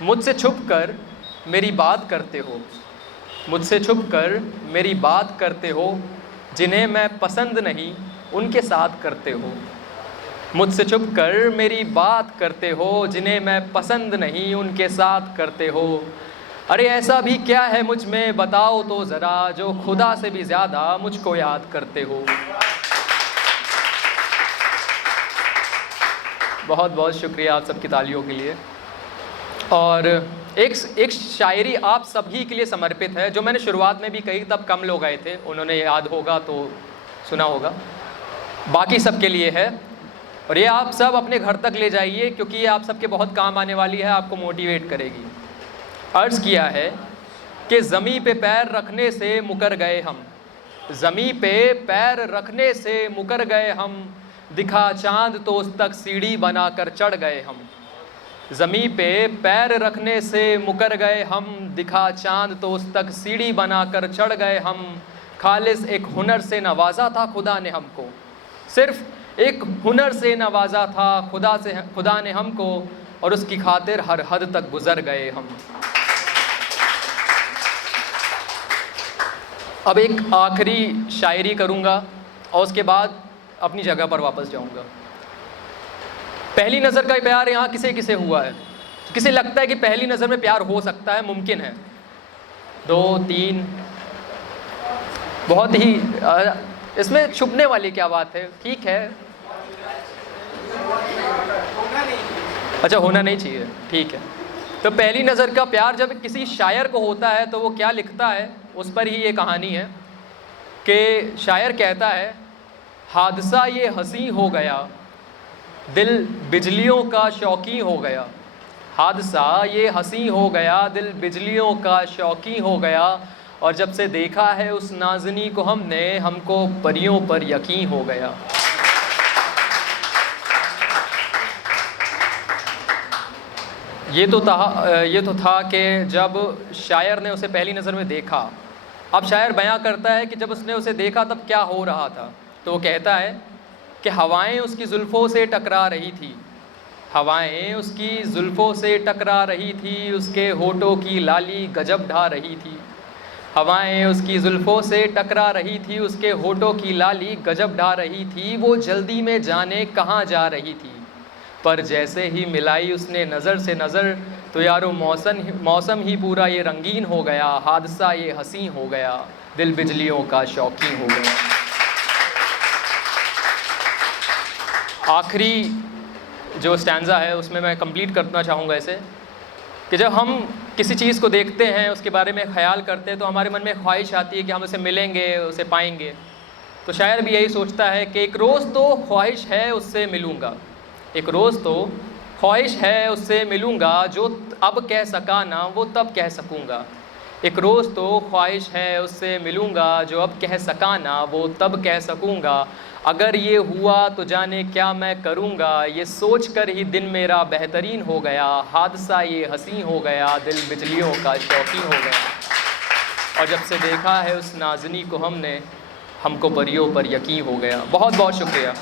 मुझसे छुप कर मेरी बात करते हो, मुझसे छुप कर मेरी बात करते हो, जिन्हें मैं पसंद नहीं उनके साथ करते हो। मुझसे छुप कर मेरी बात करते हो, जिन्हें मैं पसंद नहीं उनके साथ करते हो। अरे ऐसा भी क्या है मुझ में बताओ तो ज़रा, जो खुदा से भी ज़्यादा मुझको याद करते हो। बहुत बहुत शुक्रिया आप सबकी तालियों के लिए। और एक शायरी आप सभी के लिए समर्पित है, जो मैंने शुरुआत में भी कही, तब कम लोग आए थे, उन्होंने याद होगा तो सुना होगा, बाकी सबके लिए है। और ये आप सब अपने घर तक ले जाइए, क्योंकि ये आप सबके बहुत काम आने वाली है, आपको मोटिवेट करेगी। अर्ज़ किया है कि ज़मीं पे पैर रखने से मुकर गए हम, ज़मीं पे पैर रखने से मुकर गए हम, दिखा चांद तो उस तक सीढ़ी बनाकर चढ़ गए हम। ज़मीं पे पैर रखने से मुकर गए हम, दिखा चांद तो उस तक सीढ़ी बनाकर चढ़ गए हम। खालिस एक हुनर से नवाजा था खुदा ने हमको, सिर्फ एक हुनर से नवाजा था खुदा ने हमको, और उसकी खातिर हर हद तक गुज़र गए हम। अब एक आखिरी शायरी करूँगा और उसके बाद अपनी जगह पर वापस जाऊँगा। पहली नज़र का प्यार यहाँ किसे किसे हुआ है? किसे लगता है कि पहली नज़र में प्यार हो सकता है, मुमकिन है? 2 3, बहुत ही इसमें छुपने वाली क्या बात है? ठीक है, अच्छा होना नहीं चाहिए, ठीक है। तो पहली नज़र का प्यार जब किसी शायर को होता है तो वो क्या लिखता है, उस पर ही ये कहानी है कि शायर कहता है, हादसा ये हंसी हो गया, दिल बिजलियों का शौकी हो गया। हादसा ये हंसी हो गया, दिल बिजलियों का शौकी हो गया, और जब से देखा है उस नाज़नी को हमने, हमको परियों पर यकीन हो गया। ये तो था कि जब शायर ने उसे पहली नज़र में देखा। अब शायर बयां करता है कि जब उसने उसे देखा तब क्या हो रहा था। तो वो कहता है कि हवाएं उसकी जुल्फ़ों से टकरा रही थी, हवाएं उसकी जुल्फ़ों से टकरा रही थी, उसके होठों की लाली गजब ढा रही थी। हवाएं उसकी जुल्फ़ों से टकरा रही थी, उसके होठों की लाली गजब ढा रही थी। वो जल्दी में जाने कहाँ जा रही थी, पर जैसे ही मिलाई उसने नज़र से नज़र, तो यारो मौसम ही पूरा ये रंगीन हो गया। हादसा ये हसीं हो गया, दिल बिजलियों का शौकीन हो गया। आखिरी जो स्टैंज़ा है उसमें मैं कंप्लीट करना चाहूँगा ऐसे कि जब हम किसी चीज़ को देखते हैं, उसके बारे में ख्याल करते हैं, तो हमारे मन में ख्वाहिश आती है कि हम उसे मिलेंगे, उसे पाएंगे। तो शायर भी यही सोचता है कि एक रोज़ तो ख्वाहिश है उससे मिलूँगा, एक रोज़ तो ख्वाहिश है उससे मिलूँगा, जो अब कह सका ना वो तब कह सकूँगा। एक रोज़ तो ख्वाहिश है उससे मिलूँगा, जो अब कह सका ना वो तब कह सकूँगा। अगर ये हुआ तो जाने क्या मैं करूँगा, ये सोच कर ही दिन मेरा बेहतरीन हो गया। हादसा ये हसीं हो गया, दिल बिजलियों का शौकीन हो गया, और जब से देखा है उस नाज़नी को हमने, हमको परियों पर यकीन हो गया। बहुत बहुत शुक्रिया।